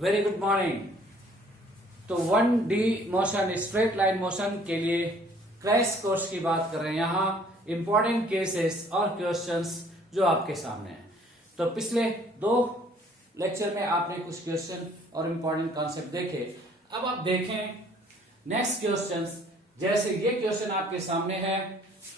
Very good morning. तो 1D motion straight line motion के लिए क्रैश कोर्स की बात कर रहे हैं। यहाँ इंपॉर्टेंट केसेस और क्वेश्चंस जो आपके सामने हैं। तो पिछले 2 लेक्चर में आपने कुछ क्वेश्चन और इंपॉर्टेंट कॉन्सेप्ट देखे। अब आप देखें नेक्स्ट क्वेश्चंस। जैसे ये क्वेश्चन आपके सामने है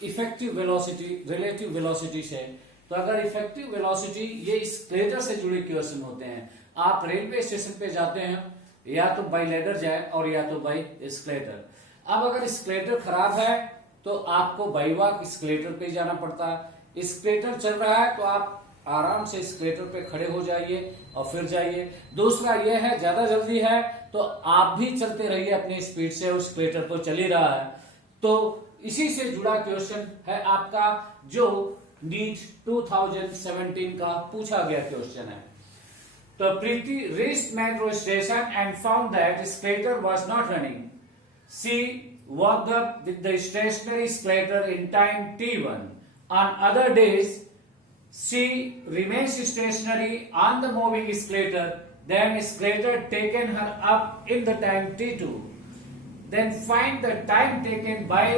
इफेक्टिव वेलोसिटी रिलेटिव वेलोसिटी से। तो अगर इफेक्टिव वेलोसिटी ये स्केलेटर से जुड़े क्वेश्चन होते हैं। आप रेलवे स्टेशन पे जाते हैं या तो बाई लेडर जाए और या तो बाई स्केलेटर। अब अगर स्केलेटर खराब है तो आपको बाई वॉक स्केलेटर पे जाना पड़ता है। स्केलेटर चल रहा है तो आप आराम से स्केलेटर पे खड़े हो जाइए और फिर जाइए। दूसरा यह है ज्यादा जल्दी है तो आप भी चलते रहिए अपनी स्पीड से, उस स्केलेटर तो चल ही रहा है। तो इसी से जुड़ा क्वेश्चन है आपका जो नीट 2017 का पूछा गया क्वेश्चन है। तो प्रीति reached metro station and found that escalator was not running. She walked up with the stationary escalator in time t1. On other days, she remains stationary on the moving escalator. Then escalator taken her up in the time t2. Then find the time taken by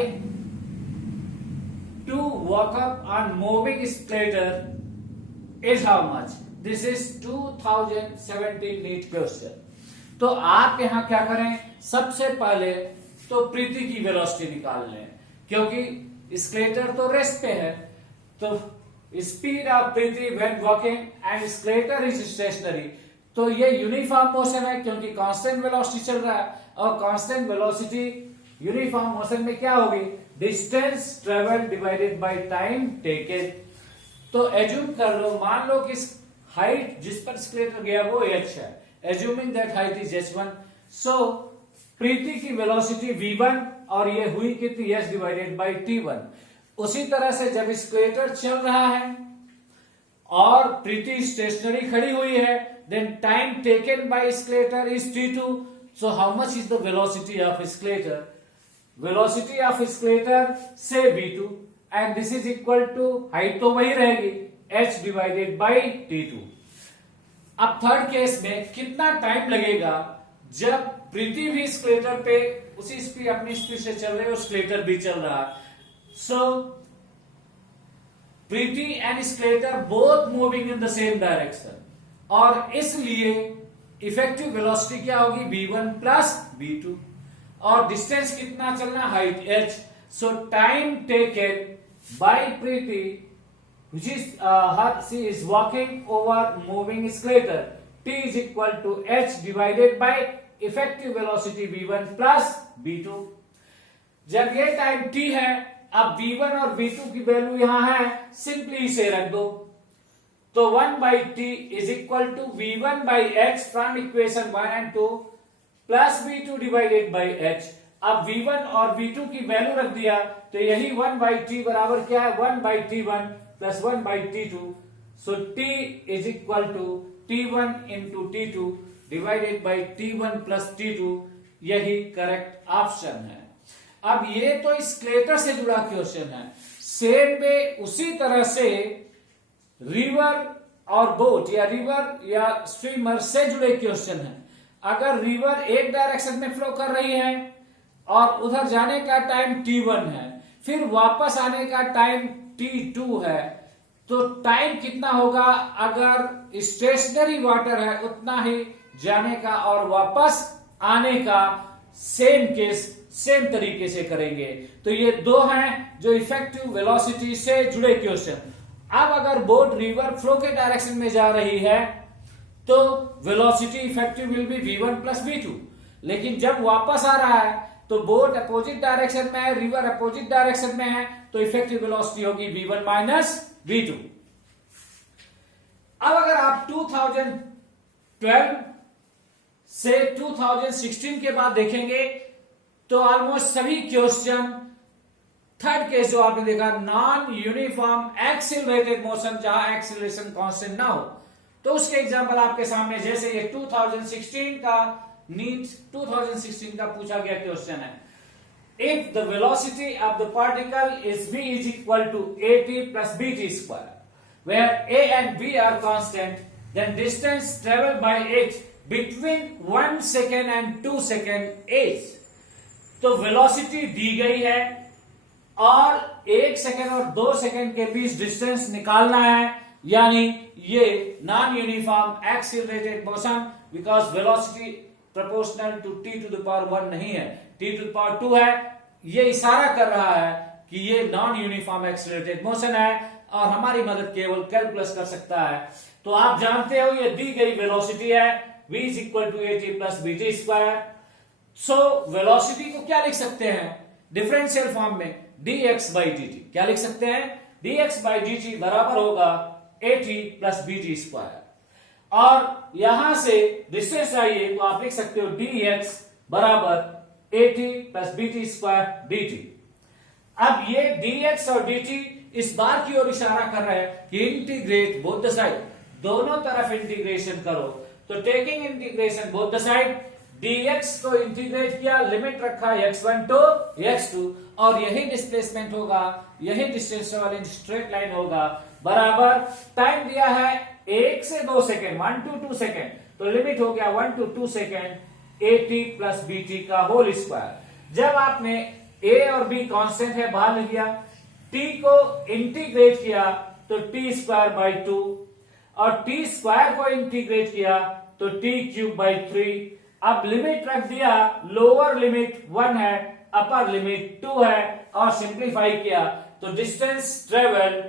to walk up on moving escalator is how much? This is 2017 NEET question. तो आप यहां क्या करें, सबसे पहले तो प्रीति की velocity निकाल लें, क्योंकि स्केलेटर तो रेस्ट पे है। तो speed of Preeti when walking and skeletal is stationary. तो ये यूनिफॉर्म मोशन है क्योंकि कांस्टेंट वेलोसिटी चल रहा है, और कांस्टेंट वेलोसिटी यूनिफॉर्म मोशन में क्या होगी, distance travel divided by time taken. तो एज्यूम कर लो, मान लो कि हाइट जिस पर स्केलेटर गया वो h है। Assuming that height is h1। सो प्रीति की वेलोसिटी v1 और ये हुई कितनी, h डिवाइडेड बाई t1। उसी तरह से जब स्केलेटर चल रहा है और प्रीति स्टेशनरी खड़ी हुई है, then time taken by escalator is t2। So how much is the velocity of escalator, velocity of escalator से v2 and this is equal to height तो वही रहेगी h डिवाइडेड बाई t2। अब थर्ड केस में कितना time लगेगा जब प्रीति भी स्केलेटर पे उसी स्पीड अपनी स्पीड से चल रहे हो, स्केलेटर भी चल रहा है। So Preeti and escalator both moving in the same direction, और इसलिए इफेक्टिव वेलोसिटी क्या होगी, v1 प्लस v2। और डिस्टेंस कितना चलना, height h। So time taken bye Preeti which is she is walking over moving escalator, t is equal to h divided by effective velocity v1 plus v2। जब ये time t है, अब v1 और v2 की value यहां है, simply इसे रख दो। तो 1 by t is equal to v1 by h from equation 1 and 2 plus v2 divided by h। अब v1 और v2 की वैल्यू रख दिया तो यही 1 by t बराबर क्या है, 1 by t1 plus 1 by t2। so t is equal to t1 into t2 divided by t1 plus t2। यही करेक्ट ऑप्शन है। अब ये तो स्केलेटर से जुड़ा क्वेश्चन है। सेम में उसी तरह से रिवर और बोट या रिवर या स्विमर से जुड़े क्वेश्चन है। अगर रिवर एक डायरेक्शन में फ्लो कर रही है और उधर जाने का टाइम t1 है, फिर वापस आने का टाइम t2 है, तो टाइम कितना होगा, अगर स्टेशनरी वाटर है उतना ही जाने का और वापस आने का सेम केस सेम तरीके से करेंगे। तो ये 2 हैं जो इफेक्टिव वेलोसिटी से जुड़े क्वेश्चन। अब अगर बोट रिवर फ्लो के डायरेक्शन में जा रही है तो velocity effective will be v1 plus v2। लेकिन जब वापस आ रहा है तो बोट अपोजिट डायरेक्शन में है, रिवर अपोजिट डायरेक्शन में है, तो इफेक्टिव वेलोसिटी होगी v1 माइनस v2। अब अगर आप 2012 से 2016 के बाद देखेंगे तो ऑलमोस्ट सभी क्वेश्चन, थर्ड केस जो आपने देखा नॉन यूनिफॉर्म एक्सिलरेटेड मोशन, जहां एक्सिलरेशन कांस्टेंट ना हो, तो उसके एग्जांपल आपके सामने, जैसे ये 2016 का नीट 2016 का पूछा गया क्वेश्चन है। If the velocity of the particle is v is equal to at plus bt square, where a and b are constant, then distance traveled by it between 1 second and 2 second is, तो velocity दी गई है और 1 second और 2 second के बीच distance निकालना है, यानी ये non uniform accelerated motion, because velocity proportional to t to the power 1 नहीं है, टी टू द पावर 2 है। ये इशारा कर रहा है कि ये नॉन यूनिफॉर्म एक्सीलरेटेड मोशन है और हमारी मदद केवल कैलकुलस कर सकता है। तो आप जानते हो ये दी गई वेलोसिटी है v is equal to at plus bt square. So velocity को क्या लिख सकते हैं डिफरेंशियल फॉर्म में, dx बाई dt। क्या लिख सकते हैं, dx बाई dt बराबर होगा at प्लस bt स्क्वायर। और यहां से डिस्टेंस चाहिए तो आप लिख सकते हो dx बराबर at plus bt square dt। अब ये dx और dt इस बार की ओर इशारा कर रहे हैं कि इंटीग्रेट बोथ द साइड, दोनों तरफ इंटीग्रेशन करो। तो taking integration both the side, dx को इंटीग्रेट किया, लिमिट रखा x1 टू x2 और यही डिस्प्लेसमेंट होगा, यही डिस्टेंस वाली स्ट्रेट लाइन होगा, बराबर टाइम दिया है 1 से 2 सेकेंड, 1 to 2 सेकेंड, तो लिमिट हो गया 1 to 2 second at plus bt का होल स्क्वायर। जब आपने a और b कांस्टेंट है बाहर ले लिया, t को इंटीग्रेट किया तो t स्क्वायर बाई 2 और t स्क्वायर को इंटीग्रेट किया तो t क्यूब बाई 3। अब लिमिट रख दिया, लोअर लिमिट 1 है, अपर लिमिट 2 है और सिंप्लीफाई किया तो distance travel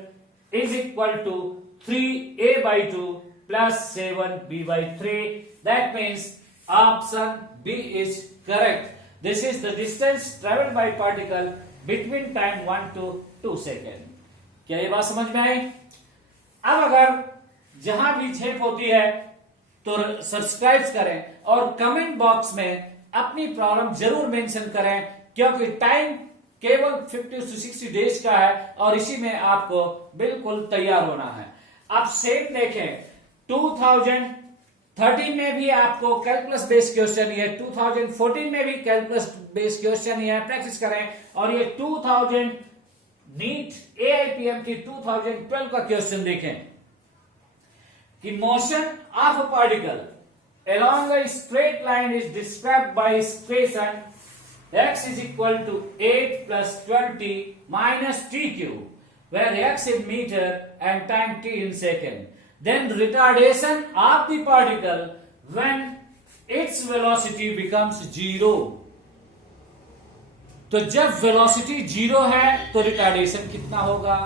is equal to 3a by 2 plus 7b by 3। That means option b is correct. This is the distance travelled by particle between time 1 to 2 second. क्या ये बात समझ में आई? अब अगर जहां भी छेद होती है तो सब्सक्राइब करें और कमेंट बॉक्स में अपनी प्रॉब्लम जरूर मेंशन करें, क्योंकि टाइम केवल 50 to 60 डेज का है और इसी में आपको बिल्कुल तैयार होना है। आप सेम देखें, 2013 में भी आपको कैलकुलस बेस्ड क्वेश्चन ही है, 2014 में भी कैलकुलस बेस्ड क्वेश्चन ही है, प्रैक्टिस करें। और ये 2000 नीट AIPM की 2012 का क्वेश्चन देखें कि motion of a particle along a straight line is described by expression x is equal to 8 plus 20 minus t cube, where x in meter and time t in second. Then retardation of the particle when its velocity becomes 0. तो जब velocity 0 है तो retardation कितना होगा?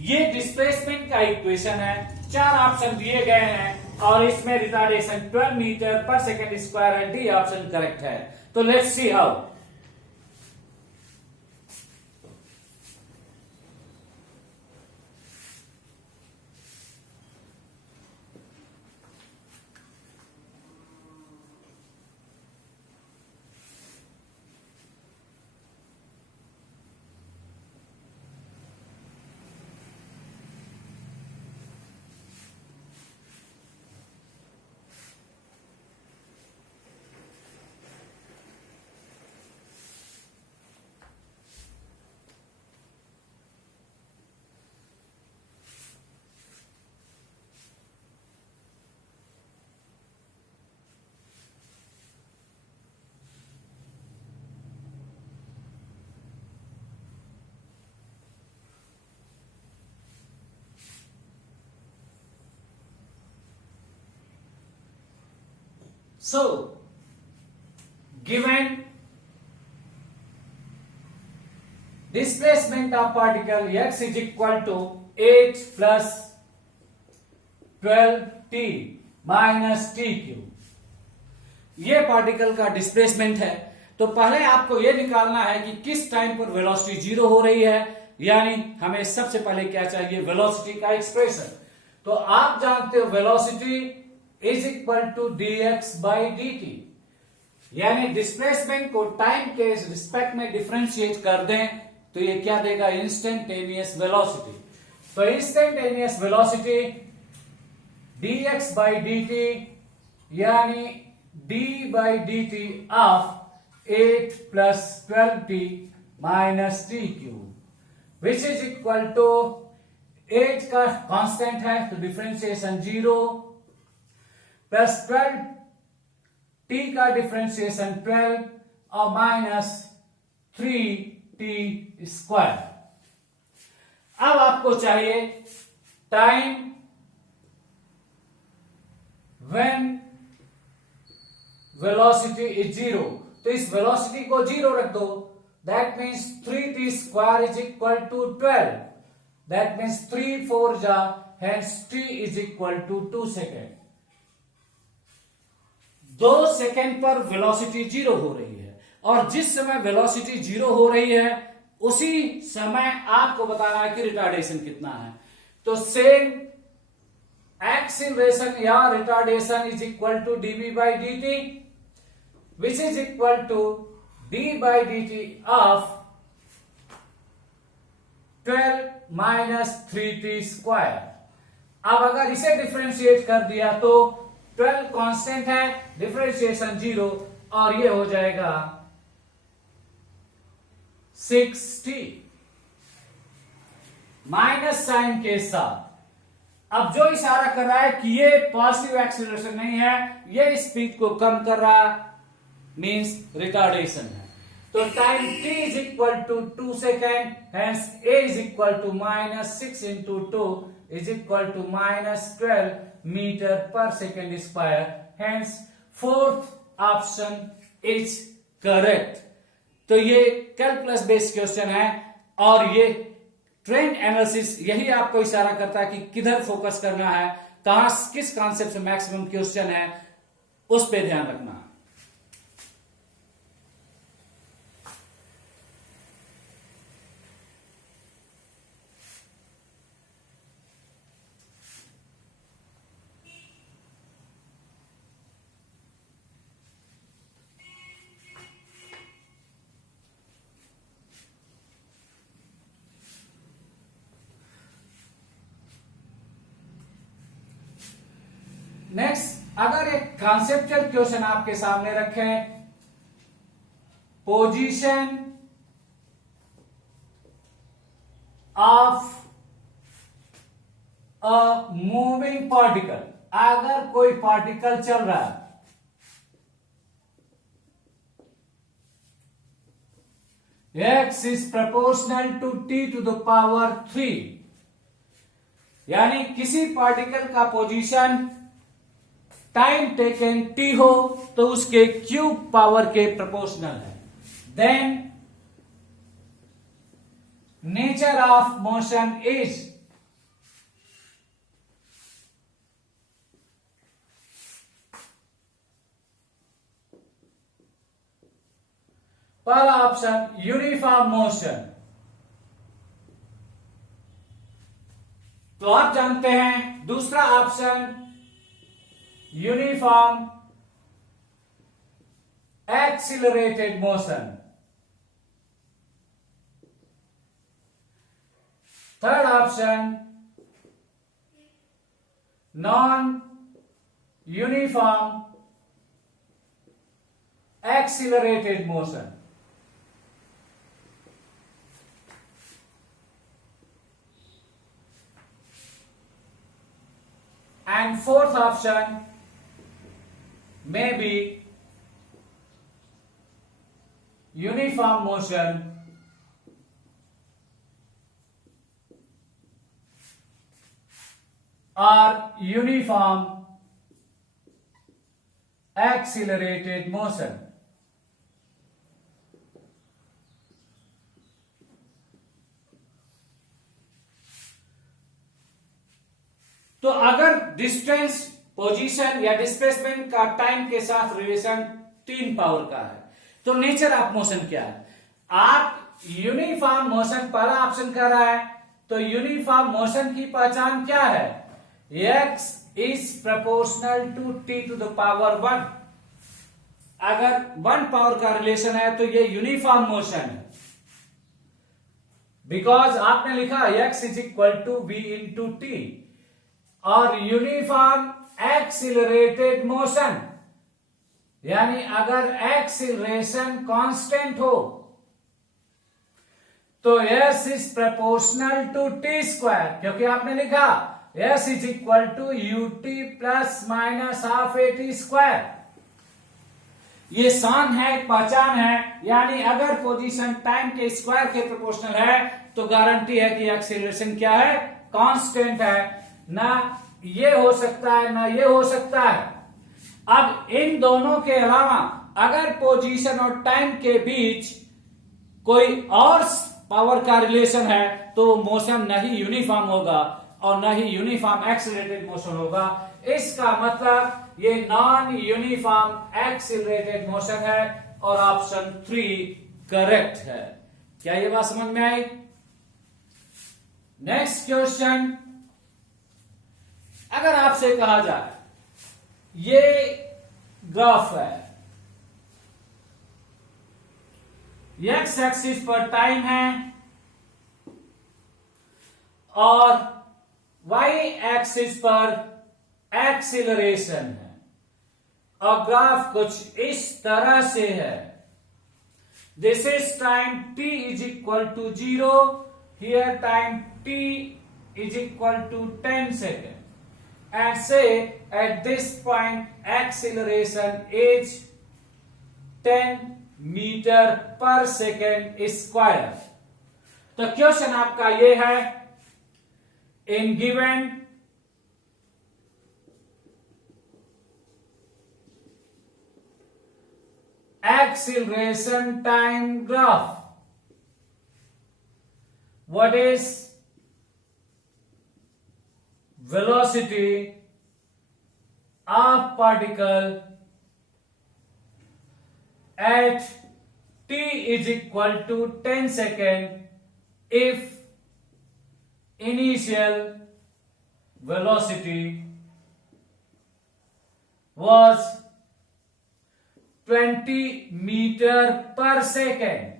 ये displacement का equation है, 4 option दिए गए हैं और इसमें retardation 12 metre per second square है, डी ऑप्शन करेक्ट है। तो let's see how. So, given displacement of particle x is equal to 8 plus 12t minus t cube, ये पार्टिकल का डिस्प्लेसमेंट है। तो पहले आपको ये निकालना है कि किस टाइम पर वेलोसिटी 0 हो रही है, यानी हमें सबसे पहले क्या चाहिए, वेलोसिटी का एक्सप्रेशन। तो आप जानते हो velocity is equal to dx by dt, यानी डिस्प्लेसमेंट को टाइम के रिस्पेक्ट में डिफरेंशिएट कर दें तो ये क्या देगा, इंस्टेंटेनियस वेलोसिटी। तो instantaneous velocity dx by dt यानी d by dt of 8 plus 12t minus t cube which is equal to 8 का कांस्टेंट है तो डिफरेंशिएशन 0 प्लस 12 t का डिफरेंशिएशन 12 और माइनस 3t स्क्वायर। अब आपको चाहिए टाइम व्हेन वेलोसिटी इज 0, तो इस वेलोसिटी को 0 रख दो। That means 3t square is equal to 12। That means 3 4 जा, hence t is equal to 2 second. 2 second पर वेलोसिटी 0 हो रही है, और जिस समय वेलोसिटी 0 हो रही है उसी समय आपको बताना है कि रिटार्डेशन कितना है। तो सेम एक्सीलरेशन या retardation is equal to dv by dt, which is equal to d by dt of 12 minus 3t square। अब अगर इसे डिफरेंशिएट कर दिया तो 12 कांस्टेंट है, डिफरेंशिएशन 0, और ये हो जाएगा 6t माइनस साइन के साथ। अब जो इशारा कर रहा है कि ये पॉजिटिव एक्सीलरेशन नहीं है, ये स्पीड को कम कर रहा है, मीन्स रिटार्डेशन है। तो time t is equal to 2 second, hence a is equal to minus 6 into 2 is equal to minus 12 metre per second square. Hence fourth option is correct. तो ये कैलकुलस बेस्ड क्वेश्चन है, और ये trend analysis यही आपको इशारा करता है कि किधर फोकस करना है, कहां किस कॉन्सेप्ट से मैक्सिमम क्वेश्चन है, उस पे ध्यान रखना। नेक्स्ट, अगर एक कॉन्सेप्चुअल क्वेश्चन आपके सामने रखें, position of a moving particle, अगर कोई पार्टिकल चल रहा है, x is proportional to t to the power 3, यानी किसी पार्टिकल का पोजीशन टाइम टेकन t हो तो उसके क्यूब पावर के प्रोपोर्शनल है। Then nature of motion is पहला ऑप्शन यूनिफॉर्म मोशन। तो आप जानते हैं दूसरा option uniform accelerated motion. Third option non uniform accelerated motion. And fourth option may be uniform motion or uniform accelerated motion। तो अगर डिस्टेंस, पोजीशन या displacement का टाइम के साथ रिलेशन 3 पावर का है, तो नेचर ऑफ मोशन क्या है? आप यूनिफॉर्म मोशन पहला ऑप्शन कर रहा है, तो यूनिफॉर्म मोशन की पहचान क्या है? x is proportional to t to the power 1। अगर 1 पावर का रिलेशन है तो ये यूनिफॉर्म मोशन है, बिकॉज आपने लिखा x is equal to v into t. और यूनिफॉर्म एक्सिलरेटेड मोशन, यानी अगर एक्सिलरेशन कांस्टेंट हो तो s is proportional to t square, क्योंकि आपने लिखा s is equal to ut plus minus half at square. ये सान है, पहचान है, यानी अगर पोजीशन टाइम के स्क्वायर के प्रोपोर्शनल है तो गारंटी है कि एक्सीलरेशन क्या है, कांस्टेंट है। ना ये हो सकता है ना ये हो सकता है। अब इन दोनों के अलावा अगर पोजीशन और टाइम के बीच कोई और पावर का रिलेशन है तो मोशन न ही यूनिफॉर्म होगा और न ही यूनिफॉर्म एक्सीलरेटेड मोशन होगा। इसका मतलब ये नॉन यूनिफॉर्म एक्सीलरेटेड मोशन है और ऑप्शन 3 करेक्ट है। क्या ये बात समझ में आई? नेक्स्ट क्वेश्चन, अगर आपसे कहा जाए ये ग्राफ है, एक्स एक्सिस पर टाइम है और वाई एक्सिस पर एक्सीलरेशन है और ग्राफ कुछ इस तरह से है। This is time t is equal to 0, here time t is equal to 10 second and से at this point acceleration is 10 metre per second square. तो क्वेश्चन आपका ये है, in given acceleration time graph, what is velocity of particle at t is equal to 10 second if initial velocity was 20 metre per second.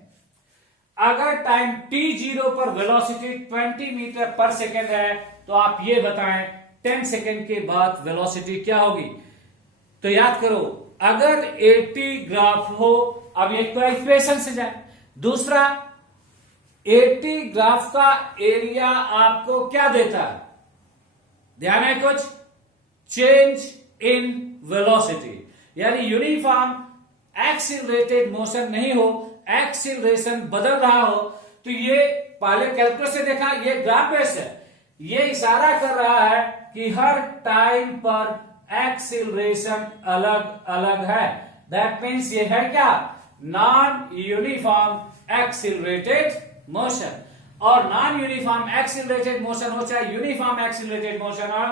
अगर time t0 पर velocity 20 metre per second है तो आप ये बताएं 10 सेकेंड के बाद वेलोसिटी क्या होगी। तो याद करो, अगर at ग्राफ हो, अब एक तो इक्वेशन से जाए, दूसरा at ग्राफ का एरिया आपको क्या देता है, ध्यान है कुछ, चेंज इन वेलोसिटी, यानी यूनिफॉर्म एक्सीलरेटेड मोशन नहीं हो, एक्सीलरेशन बदल रहा हो। तो ये पहले कैलकुलस से देखा, ये ग्राफ बेस है, ये इशारा कर रहा है कि हर टाइम पर एक्सीलरेशन अलग अलग है। दैट मीन्स ये है क्या, नॉन यूनिफॉर्म एक्सीलरेटेड मोशन। और नॉन यूनिफॉर्म एक्सीलरेटेड मोशन हो चाहे यूनिफॉर्म एक्सीलरेटेड मोशन हो,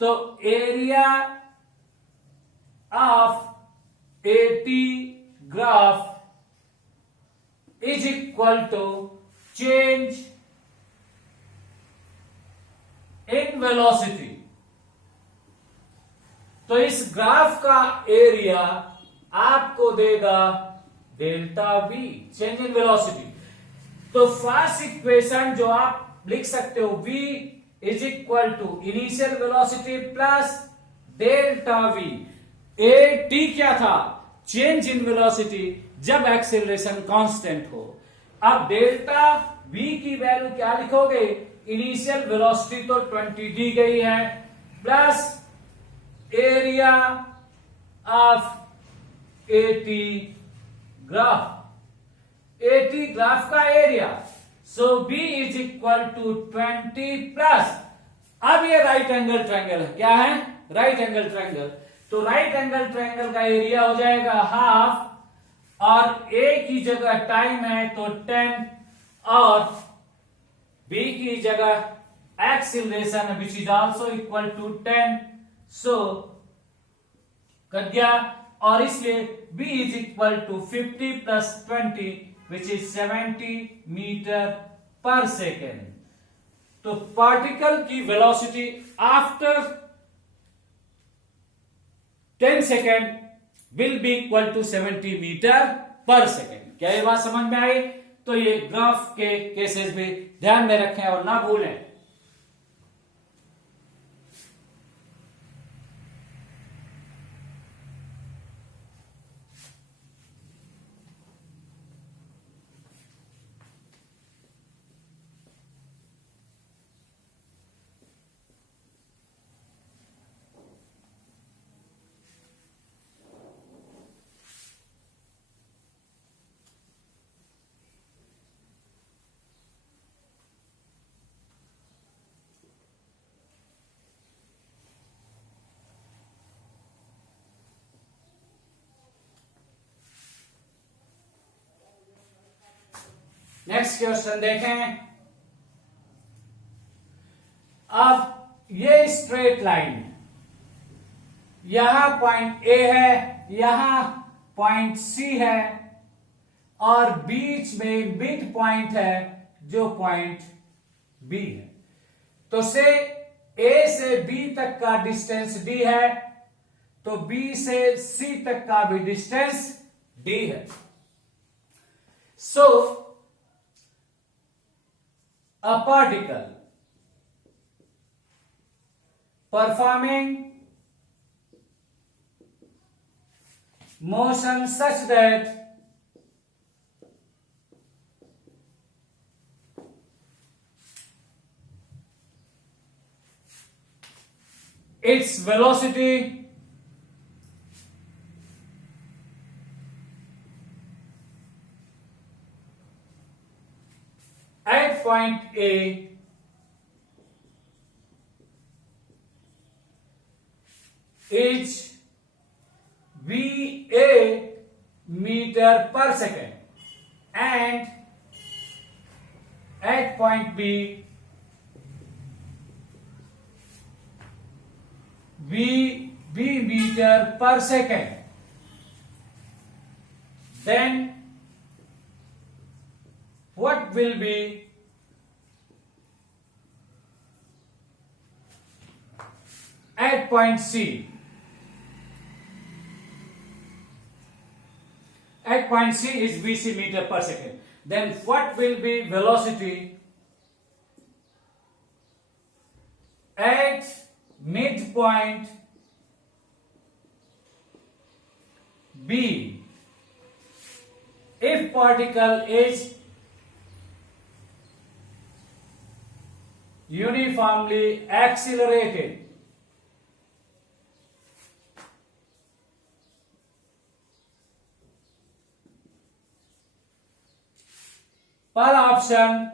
तो area of at graph is equal to change in velocity। तो इस ग्राफ का एरिया आपको देगा delta v, change in velocity. तो फर्स्ट इक्वेशन जो आप लिख सकते हो, v is equal to initial velocity plus delta v। A t क्या था, चेंज इन वेलोसिटी जब एक्सेलरेशन कांस्टेंट हो। अब डेल्टा v की वैल्यू क्या लिखोगे, इनिशियल वेलोसिटी तो 20 दी गई है plus area of AT graph का area, so b is equal to 20 plus, अब ये राइट एंगल ट्रायंगल है, क्या है, राइट एंगल ट्रायंगल। तो राइट एंगल ट्रायंगल का एरिया हो जाएगा हाफ, और a की जगह टाइम है तो 10 और b की जगह एक्सीलरेशन है which is also equal to 10, so cut गया। और इसलिए b is equal to 50 plus 20 which is 70 metre per second. तो पार्टिकल की velocity after 10 second will be equal to 70 metre per second. क्या ये बात समझ में आई? तो ये ग्राफ के केसेस भी ध्यान में रखें और ना भूलें। नेक्स्ट क्वेश्चन देखें। अब ये स्ट्रेट लाइन, यहां पॉइंट ए है, यहां पॉइंट सी है, और बीच में मिड पॉइंट है जो पॉइंट बी है। तो से ए से बी तक का डिस्टेंस डी है, तो बी से सी तक का भी डिस्टेंस डी है। So a particle performing motion such that its velocity at point A is VA meter per second, and at point B VB meter per second, then what will be at point C? At point C is VC meter per second. Then what will be velocity at midpoint B if particle is uniformly accelerated? Per option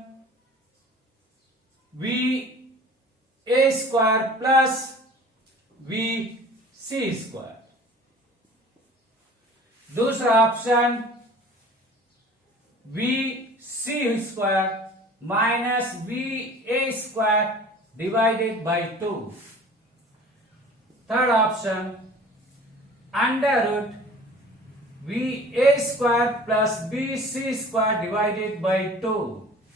V A square plus V C square. दूसरा option V C square minus V A square divided by 2. Third option under root V A square plus B C square divided by 2.